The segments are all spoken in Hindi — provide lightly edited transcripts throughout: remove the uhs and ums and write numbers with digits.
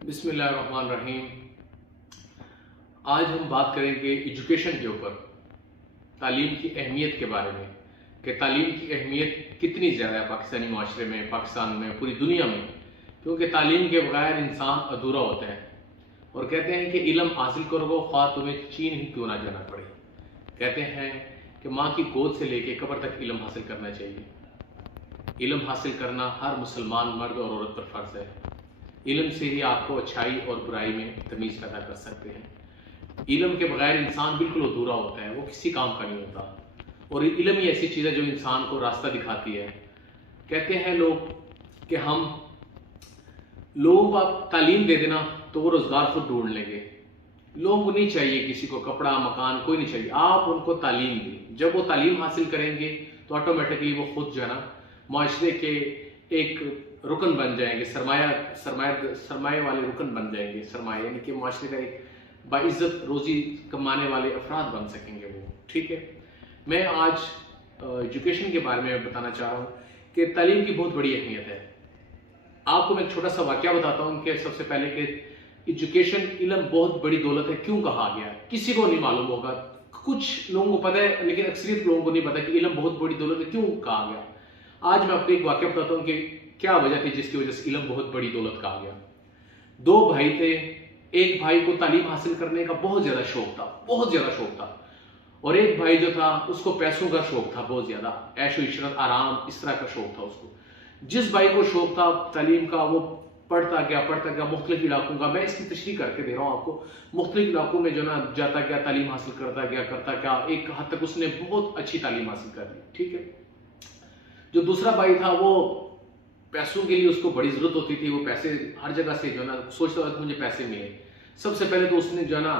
बिस्मिल्लाहिर्रहमानिर्रहीम। आज हम बात करेंगे एजुकेशन के ऊपर, तालीम की अहमियत के बारे में कि तालीम की अहमियत कितनी ज़्यादा है पाकिस्तानी माशरे में, पाकिस्तान में, पूरी दुनिया में। क्योंकि तालीम के बगैर इंसान अधूरा होता है और कहते हैं कि इल्म हासिल करोगे ख्वाह तुम्हें चीन ही क्यों ना जाना पड़े। कहते हैं कि माँ की गोद से लेके कब्र तक इल्म हासिल करना चाहिए। इल्म हासिल करना हर मुसलमान मर्द और औरत पर फ़र्ज़ है। इल्म से ही आपको अच्छाई और बुराई में तमीज़ पैदा कर सकते हैं। इल्म के बगैर इंसान बिल्कुल अधूरा होता है, वो किसी काम का नहीं होता। और इल्म ही ऐसी चीज़ है जो इंसान को रास्ता दिखाती है। कहते हैं लोग कि हम लोगों को आप तालीम दे देना तो वो रोज़गार खुद ढूंढ लेंगे। लोगों को नहीं चाहिए, किसी को कपड़ा मकान कोई नहीं चाहिए, आप उनको तालीम दें। जब वो तालीम हासिल करेंगे तो ऑटोमेटिकली वो खुद जो है ना माशरे के एक रुकन बन जाएंगे, सरमाए वाले रुकन बन जाएंगे। सरमाया यानी कि माशरे का एक बाइज्जत रोजी कमाने वाले अफराद बन सकेंगे वो। ठीक है, मैं आज एजुकेशन के बारे में बताना चाह रहा हूँ कि तालीम की बहुत बड़ी अहमियत है। आपको मैं एक छोटा सा वाकया बताता हूँ कि सबसे पहले कि एजुकेशन इल्म बहुत बड़ी दौलत है क्यों कहा गया है। किसी को नहीं मालूम होगा, कुछ लोगों को पता है लेकिन अक्सरियत लोगों को नहीं पता कि इल्म बहुत बड़ी दौलत है क्यों कहा गया। आज मैं आपको एक वाकया बताता हूँ कि क्या वजह थी जिसकी वजह से इल्म बहुत बड़ी दौलत कहा गया। दो भाई थे, एक भाई को तालीम हासिल करने का बहुत ज्यादा शौक था, और एक भाई जो था उसको पैसों का शौक था, बहुत ज्यादा ऐशो इशरत आराम इस तरह का शौक था उसको। जिस भाई को शौक था तालीम का वो पढ़ता गया मुख्तलिफ इलाकों का, मैं इसकी तशरीह करके दे रहा हूँ आपको, मुख्तलिफ इलाकों में जो ना जाता गया, तालीम हासिल करता गया, एक हद तक उसने बहुत अच्छी तालीम हासिल कर ली। ठीक है, जो दूसरा भाई था वो पैसों के लिए उसको बड़ी जरूरत होती थी, वो पैसे हर जगह से जो ना सोचता था कि मुझे पैसे मिले। सबसे पहले तो उसने जो ना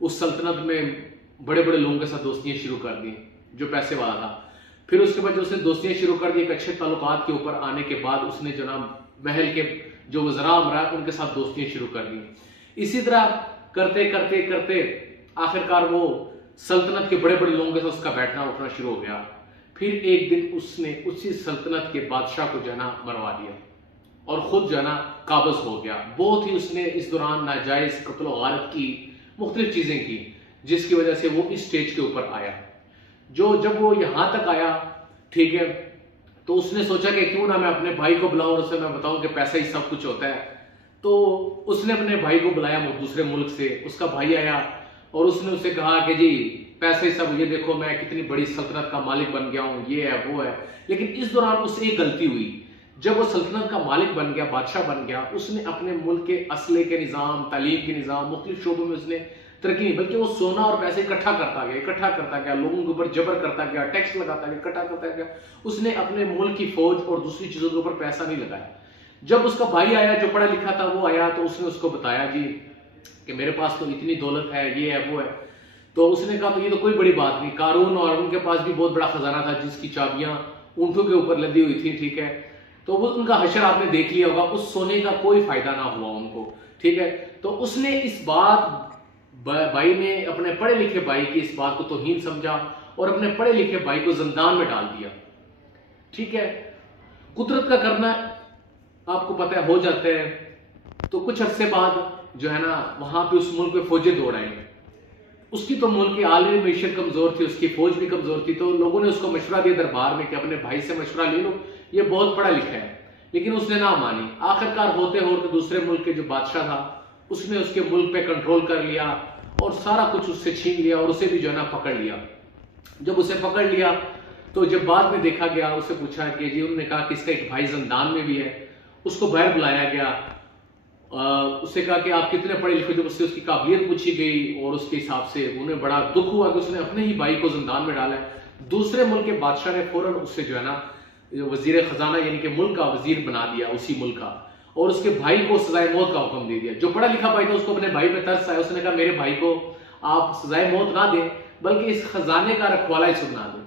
उस सल्तनत में बड़े बड़े लोगों के साथ दोस्तियां शुरू कर दी, जो पैसे वाला था। फिर उसके बाद जो उसने दोस्तियां शुरू कर दी, एक अच्छे ताल्लुकात के ऊपर आने के बाद उसने जो ना महल के जो वज़रा अमरा उनके साथ दोस्तियां शुरू कर दी। इसी तरह करते करते करते आखिरकार वो सल्तनत के बड़े बड़े लोगों के साथ उसका बैठना उठना शुरू हो गया। फिर एक दिन उसने उसी सल्तनत के बादशाह को जना मरवा दिया और खुद जना काबज हो गया। बहुत ही उसने इस दौरान नाजायज कत्ल गारत की, मुख्तलिफ चीजें की, जिसकी वजह से वो इस स्टेज के ऊपर आया। जब वो यहां तक आया, ठीक है, तो उसने सोचा कि क्यों ना मैं अपने भाई को बुलाऊं और उसे मैं बताऊं कि पैसा ही सब कुछ होता है। तो उसने अपने भाई को बुलाया दूसरे मुल्क से। उसका भाई आया और उसने उसे कहा कि जी पैसे सब, ये देखो मैं कितनी बड़ी सल्तनत का मालिक बन गया हूं, ये है वो है। लेकिन इस दौरान उससे एक गलती हुई। जब वो सल्तनत का मालिक बन गया, बादशाह बन गया, उसने अपने मुल्क के असले के निज़ाम, तालीम के निज़ाम, मुख्तलिफ शोबों में उसने तरक्की नहीं, बल्कि वो सोना और पैसे इकट्ठा करता गया, लोगों के ऊपर जबर करता गया, टैक्स लगाता गया, इकट्ठा करता गया। उसने अपने मुल्क की फौज और दूसरी चीजों के ऊपर पैसा नहीं लगाया। जब उसका भाई आया जो पढ़ा लिखा था, वो आया तो उसने उसको बताया जी कि मेरे पास तो इतनी दौलत है, ये है वो है। तो उसने कहा तो ये तो कोई बड़ी बात नहीं, कारून और उनके पास भी बहुत बड़ा खजाना था जिसकी चाबियां ऊंटों के ऊपर लदी हुई थी। ठीक है, तो वो उनका हशर आपने देख लिया होगा, उस सोने का कोई फायदा ना हुआ उनको। ठीक है, तो उसने इस बात, भाई ने अपने पढ़े लिखे भाई की इस बात को तौहीन समझा और अपने पढ़े लिखे भाई को जिंदान में डाल दिया। ठीक है, कुदरत का करना आपको पता है हो जाता है। तो कुछ अरसे बाद जो है ना वहां पे उस मुल्क में फौजें दौड़ आई। उसकी तो मुल्क की आलमी मीशत कमजोर थी, उसकी फौज भी कमजोर थी। तो लोगों ने उसको मशवरा दिया दरबार में कि अपने भाई से मशवरा ले लो, ये बहुत पढ़ा लिखा है। लेकिन उसने ना मानी। आखिरकार होते होते दूसरे मुल्क के जो बादशाह था उसने उसके मुल्क पे कंट्रोल कर लिया और सारा कुछ उससे छीन लिया और उसे भी जो है ना पकड़ लिया। जब उसे पकड़ लिया तो जब बाद में देखा गया, उसे पूछा कि जी, उन्होंने कहा कि इसका एक भाई जिंदान में भी है। उसको बाहर बुलाया गया, उससे कहा कि आप कितने पढ़े लिखे। जब उससे उसकी काबिलियत पूछी गई और उसके हिसाब से उन्हें बड़ा दुख हुआ कि उसने अपने ही भाई को जिंदान में डाला है। दूसरे मुल्क के बादशाह ने फौरन उससे जो है ना वजीर खजाना यानी कि मुल्क का वजीर बना दिया उसी मुल्क का, और उसके भाई को सजाए मौत का हुक्म दे दिया। जो पढ़ा लिखा भाई था उसको अपने भाई पे तरस आया, उसने कहा मेरे भाई को आप सजाए मौत ना दें बल्कि इस खजाने का रखवाला ही सुना दें।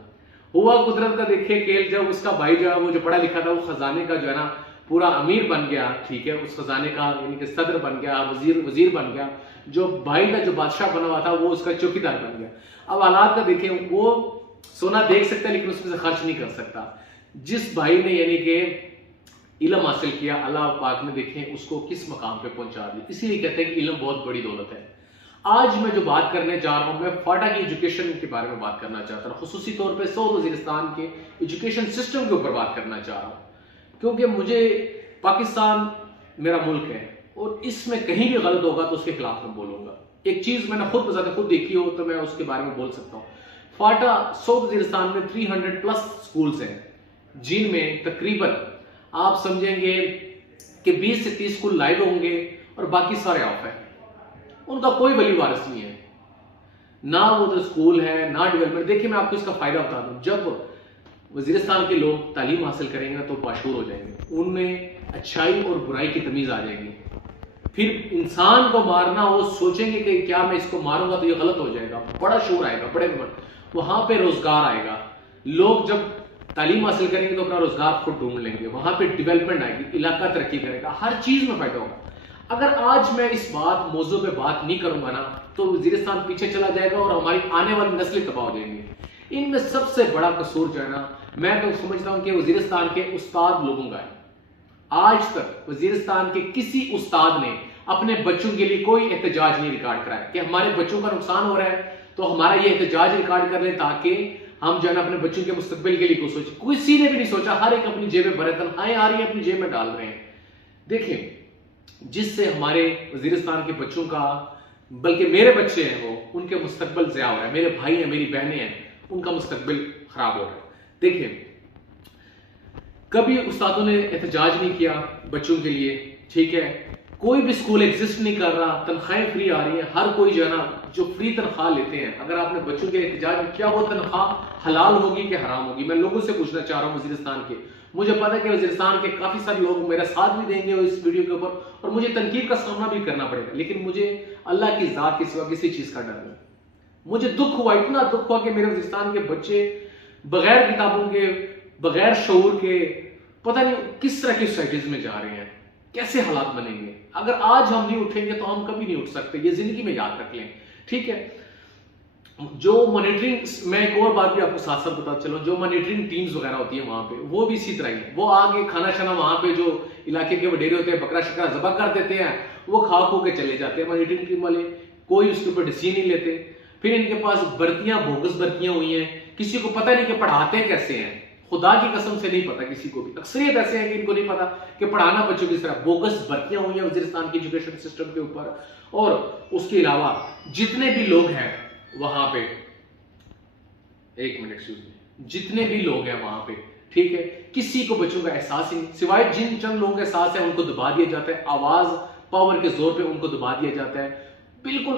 हुआ कुदरत का देखे खेल, जब उसका भाई जो है वो जो पढ़ा लिखा था वो खजाने का जो है ना पूरा अमीर बन गया। ठीक है, उस खजाने का यानी कि सदर बन गया, वजीर बन गया। जो भाई का जो बादशाह बना हुआ था वो उसका चौकीदार बन गया। अब हालात का देखें, वो सोना देख सकता है लेकिन उसमें से खर्च नहीं कर सकता। जिस भाई ने यानी कि इल्म हासिल किया, अल्लाह पाक ने देखें उसको किस मकाम पे पहुंचा दिया। इसीलिए कहते हैं कि इल्म बहुत बड़ी दौलत है। आज मैं जो बात करने जा रहा हूं, मैं फाटा की एजुकेशन के बारे में बात करना चाहता हूं, खुसूसी तौर पे सऊद वजीरिस्तान के एजुकेशन सिस्टम के ऊपर बात करना चाह रहा हूं, क्योंकि मुझे पाकिस्तान मेरा मुल्क है और इसमें कहीं भी गलत होगा तो उसके खिलाफ मैं बोलूंगा। एक चीज मैंने खुद देखी हो तो मैं उसके बारे में बोल सकता हूँ। फाटा सऊद वजीरिस्तान में 300+ स्कूल्स हैं, जिनमें तकरीबन आप समझेंगे कि 20 से 30 स्कूल लाइव होंगे और बाकी सारे ऑफ है। उनका कोई वली वारिस नहीं है, ना वो तो स्कूल है ना डेवलपमेंट। देखिए मैं आपको इसका फायदा बता दूं, जब वजीरिस्तान के लोग तालीम हासिल करेंगे ना तो बाशूर हो जाएंगे, उनमें अच्छाई और बुराई की तमीज आ जाएगी। फिर इंसान को मारना वो सोचेंगे कि क्या मैं इसको मारूंगा तो ये गलत हो जाएगा, बड़ा शोर आएगा, बड़े वहां पे रोजगार आएगा। लोग जब तालीम हासिल करेंगे तो अपना रोजगार खुद ढूंढ लेंगे, वहां पे डेवलपमेंट आएगी, इलाका तरक्की करेगा, हर चीज में फायदा होगा। अगर आज मैं इस मौजू पे बात नहीं करूंगा ना तो वजीरिस्तान पीछे चला जाएगा और हमारी आने वाली नस्लें तबाह हो जाएंगी। इनमें सबसे बड़ा कसूर जो है ना, मैं तो समझता हूं कि वजीरिस्तान के उस्ताद लोगों का है। आज तक वजीरिस्तान के किसी उस्ताद ने अपने बच्चों के लिए कोई एहतजाज नहीं रिकॉर्ड कराया कि हमारे बच्चों का नुकसान हो रहा है तो हमारा ये एहतजाज रिकॉर्ड कर ले, ताकि हम जो है ना अपने बच्चों के मुस्तकबिल के लिए कुछ सोचे। किसी ने भी नहीं सोचा, हर एक अपनी जेब में भरे तनख्वाहें आ रही है अपनी जेब में डाल रहे हैं। देखिए जिससे हमारे वजीरिस्तान के बच्चों का, बल्कि मेरे बच्चे हैं वो, उनके मुस्तकबिल ज़या हो रहा है, मेरे भाई हैं, मेरी बहनें हैं, उनका मुस्तकबिल खराब हो रहा है। देखिए कभी उस्तादों ने एहतजाज नहीं किया बच्चों के लिए, ठीक है, कोई भी स्कूल एग्जिस्ट नहीं कर रहा, तनख्वाहें फ्री आ रही हैं, हर कोई जो है ना जो फ्री तनख्वाह लेते हैं, अगर आपने बच्चों के एहतजाज में, क्या वो तनख्वाह हलाल होगी कि हराम होगी? मैं लोगों से पूछना चाह रहा हूँ वजीरिस्तान के। मुझे पता है कि वजीरिस्तान के काफी सारे लोग मेरा साथ भी देंगे इस वीडियो के ऊपर और मुझे तनकीद का सामना भी करना पड़ेगा, लेकिन मुझे अल्लाह की जात के सिवा किसी चीज का डर नहीं। मुझे दुख हुआ, इतना दुख हुआ कि मेरे वजीरिस्तान के बच्चे बगैर किताबों के, बगैर शऊर के, पता नहीं किस तरह की सोसाइटीज में जा रहे हैं, कैसे हालात बनेंगे। अगर आज हम नहीं उठेंगे तो हम कभी नहीं उठ सकते, ये जिंदगी में याद रख लें, ठीक है। जो मॉनिटरिंग, मैं एक और बात भी आपको साथ साथ बता चलो, जो मॉनिटरिंग टीम्स वगैरह होती है वहां पे, वो भी इसी तरह ही है। वो आगे खाना शाना वहां पे जो इलाके के वडेरे होते हैं बकरा शकरा जबा कर देते हैं, वो खा खो के चले जाते हैं मॉनिटरिंग टीम वाले, कोई उसके ऊपर डिसीजन नहीं लेते। फिर इनके पास भर्तियां, बोगस भर्तियां हुई हैं, किसी को पता नहीं कि पढ़ाते कैसे हैं, खुदा की कसम से नहीं पता किसी को भी। अक्सरियत ऐसे हैं कि इनको नहीं पता कि पढ़ाना बच्चों की तरह। बोगस भर्तियां हुई हैं वजीरिस्तान के एजुकेशन सिस्टम के ऊपर। और उसके अलावा जितने भी लोग हैं वहां पे, एक मिनट एक्सक्यूज मी, जितने भी लोग हैं वहां पे, ठीक है, किसी को बच्चों का एहसास ही नहीं, सिवाय जिन चंद लोगों का एहसास है उनको दबा दिया जाता है, आवाज पावर के जोर पे उनको दबा दिया जाता है, बिल्कुल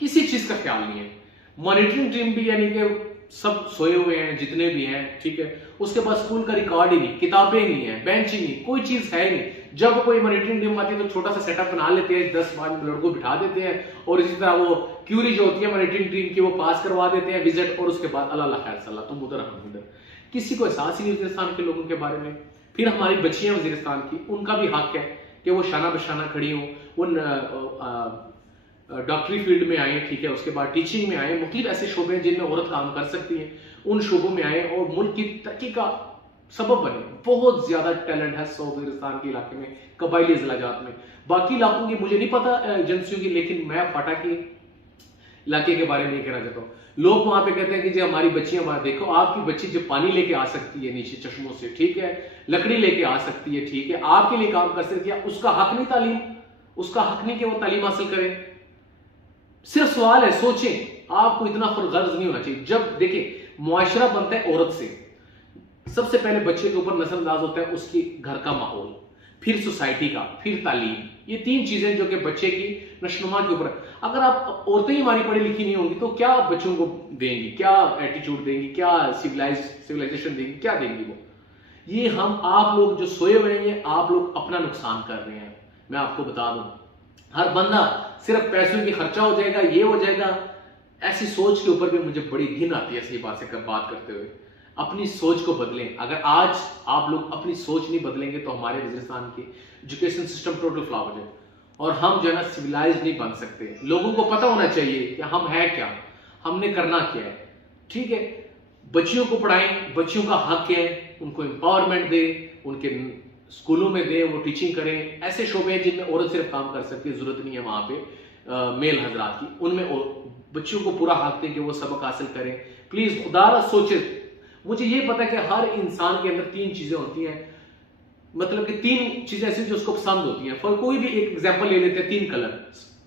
किसी चीज का ख्याल नहीं है। मॉनिटरिंग टीम भी यानी कि सब सोए हुए हैं जितने भी हैं, ठीक है, उसके बाद स्कूल का रिकॉर्ड ही नहीं, किताबें नहीं है, बेंच ही नहीं, कोई चीज है ही नहीं। जब कोई मॉनिटरिंग टीम आती है तो छोटा सा सेटअप बना लेते हैं, 10-5 लड़कों बिठा देते हैं और इसी तरह वो क्यूरी जो होती है मॉनिटरिंग टीम की वो पास करवा देते हैं विजिट, और उसके बाद अल्लाह खैर सल्ला तुम उधर हम इधर। किसी को एहसास ही नहीं वजीरिस्तान के लोगों के बारे में। फिर हमारी बच्चियां वजीरिस्तान की, उनका भी हक है कि वो शाना बशाना खड़ी हो, वो डॉक्टरी फील्ड में आए, ठीक है, उसके बाद टीचिंग में आए, मुख्तलिफ ऐसे शोबे हैं जिनमें औरत काम कर सकती है, उन शोबों में आए और मुल्क की तरक्की का सबब बने। बहुत ज्यादा टैलेंट है सऊद वजीरिस्तान के इलाके में, कबायली जिलाजात में। बाकी इलाकों की मुझे नहीं पता एजेंसियों की, लेकिन मैं फाटा के इलाके के बारे में नहीं कहना चाहता हूँ। लोग वहां पे कहते हैं कि जी हमारी बच्चियां बाहर देखो, आपकी बच्ची जब पानी लेके आ सकती है नीचे चश्मों से, ठीक है, लकड़ी लेके आ सकती है, ठीक है, आपके लिए काम कर सकती है, उसका हक नहीं तालीम, उसका हक नहीं कि वो तालीम हासिल करे। सिर्फ सवाल है, सोचें, आपको इतना खुदगर्ज नहीं होना चाहिए। जब देखिए मुआशरा बनता है औरत से, सबसे पहले बच्चे के ऊपर नजरअंदाज होता है उसकी घर का माहौल, फिर सोसाइटी का, फिर तालीम। ये 3 चीजें जो कि बच्चे की नशनुमा के ऊपर। अगर आप औरतें ही हमारी पढ़ी लिखी नहीं होंगी तो क्या बच्चों को देंगी, क्या एटीट्यूड देंगी, क्या सिविलाइजेशन देंगी, क्या देंगी वो? ये हम आप लोग जो सोए हुए हैं, आप लोग अपना नुकसान कर रहे हैं। मैं आपको बता दूं, हर बंदा सिर्फ पैसों की खर्चा हो जाएगा, ये हो जाएगा, ऐसी सोच के ऊपर भी मुझे बड़ी घिन आती है सही बात से बात करते हुए। अपनी सोच को बदलें। अगर आज आप लोग अपनी सोच नहीं बदलेंगे तो हमारे वजीरिस्तान की एजुकेशन सिस्टम टोटल फ्लॉप हो जाए और हम जो है ना सिविलाइज नहीं बन सकते। लोगों को पता होना चाहिए कि हम है क्या, हमने करना क्या है, ठीक है। बच्चियों को पढ़ाएं, बच्चियों का हक है, उनको एम्पावरमेंट दे, उनके स्कूलों में दें, वो टीचिंग करें। ऐसे शोबे हैं जिनमें औरत सिर्फ काम कर सकती है, जरूरत नहीं है वहां पे मेल हजरात की, उनमें बच्चों को पूरा हक दें कि वो सबक हासिल करें। प्लीज खुदारा सोचे। मुझे ये पता है कि हर इंसान के अंदर 3 चीजें होती हैं, मतलब कि 3 चीजें ऐसी जो उसको पसंद होती हैं। फॉर कोई भी एक एग्जांपल ले लेते हैं, 3 कलर,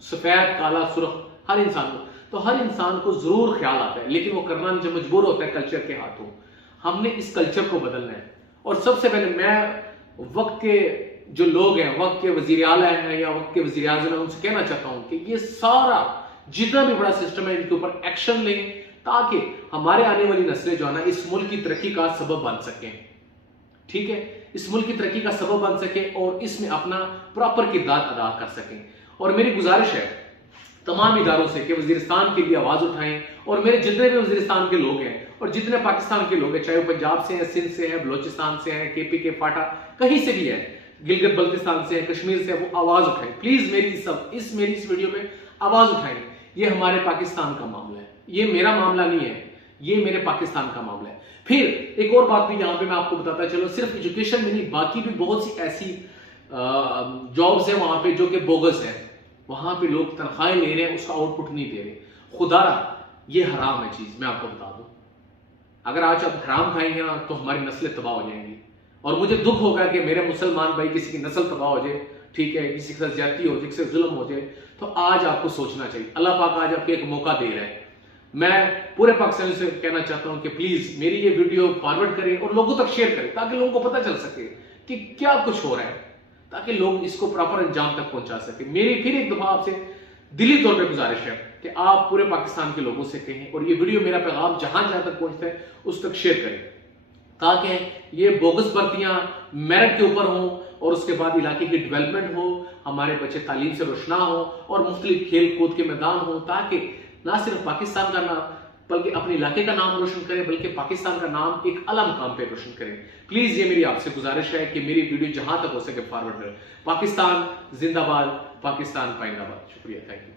सफेद, काला, सुर्ख, हर इंसान को, तो हर इंसान को जरूर ख्याल आता है, लेकिन वो करना जो मजबूर होता है कल्चर के हाथों। हमने इस कल्चर को बदलना है। और सबसे पहले मैं वक्त के जो लोग हैं, वक्त के वजीर आला हैं या वक्त के वजीर आज़म हैं, उनसे कहना चाहता हूं कि ये सारा जितना भी बड़ा सिस्टम है इनके ऊपर एक्शन लें, ताकि हमारे आने वाली नस्लें जो है ना इस मुल्क की तरक्की का सबब बन सकें। ठीक है, इस मुल्क की तरक्की का सबब बन सके और इसमें अपना प्रॉपर किरदार अदा कर सकें। और मेरी गुजारिश है तमाम इदारों से कि वजीरिस्तान के लिए आवाज उठाएं, और मेरे जितने भी वजीरिस्तान के लोग हैं और जितने पाकिस्तान के लोग हैं, चाहे वो पंजाब से हैं, सिंध से हैं, बलोचिस्तान से हैं, केपी के फाटा, कहीं से भी है, गिलगित बल्तिस्तान से है, कश्मीर से है, वो आवाज उठाएं प्लीज। मेरी इस वीडियो पे आवाज उठाएं। ये हमारे पाकिस्तान का मामला है, ये मेरा मामला नहीं है, ये मेरे पाकिस्तान का मामला है। फिर एक और बात भी यहां पे मैं आपको बताता चलो, सिर्फ एजुकेशन में नहीं, बाकी भी बहुत सी ऐसी जॉब्स हैं वहां पे जो कि बोगस है। वहां पे लोग तनख्वाहें ले रहे हैं, उसका आउटपुट नहीं दे रहे। खुदारा ये हराम है चीज, मैं आपको बता दूं। अगर आज आप हराम खाएंगे ना तो हमारी नस्लें तबाह हो जाएंगी। और मुझे दुख होगा कि मेरे मुसलमान भाई किसी की नस्ल तबाह हो जाए, ठीक है, किसी के साथ ज्यादती हो जाए, किसी से जुल्म हो जाए, तो आज आपको सोचना चाहिए। अल्लाह पाक आज आपको एक मौका दे रहा है। मैं पूरे पाकिस्तान से कहना चाहता हूं कि प्लीज मेरी ये वीडियो फॉरवर्ड करें और लोगों तक शेयर करें, ताकि लोगों को पता चल सके कि क्या कुछ हो रहा है, ताकि लोग इसको प्रॉपर अंजाम तक पहुंचा सके। मेरी फिर एक दफा आपसे दिली तौर पे गुजारिश है कि आप पूरे पाकिस्तान के लोगों से कहें और ये वीडियो, मेरा पैगाम जहां जहां तक पहुंचता है उस तक शेयर करें, ताकि ये बोगस भर्तियां मेरिट के ऊपर हों और उसके बाद इलाके की डेवलपमेंट हो, हमारे बच्चे तालीम से रोशना हो और मुख्तलिफ खेल कूद के मैदान हो, ताकि ना सिर्फ पाकिस्तान का नाम बल्कि अपने इलाके का नाम रोशन करें, बल्कि पाकिस्तान का नाम एक आला मुकाम पे रोशन करें। प्लीज ये मेरी आपसे गुजारिश है कि मेरी वीडियो जहां तक हो सके फॉरवर्ड करें। पाकिस्तान जिंदाबाद, पाकिस्तान पाइंदाबाद। शुक्रिया, थैंक यू।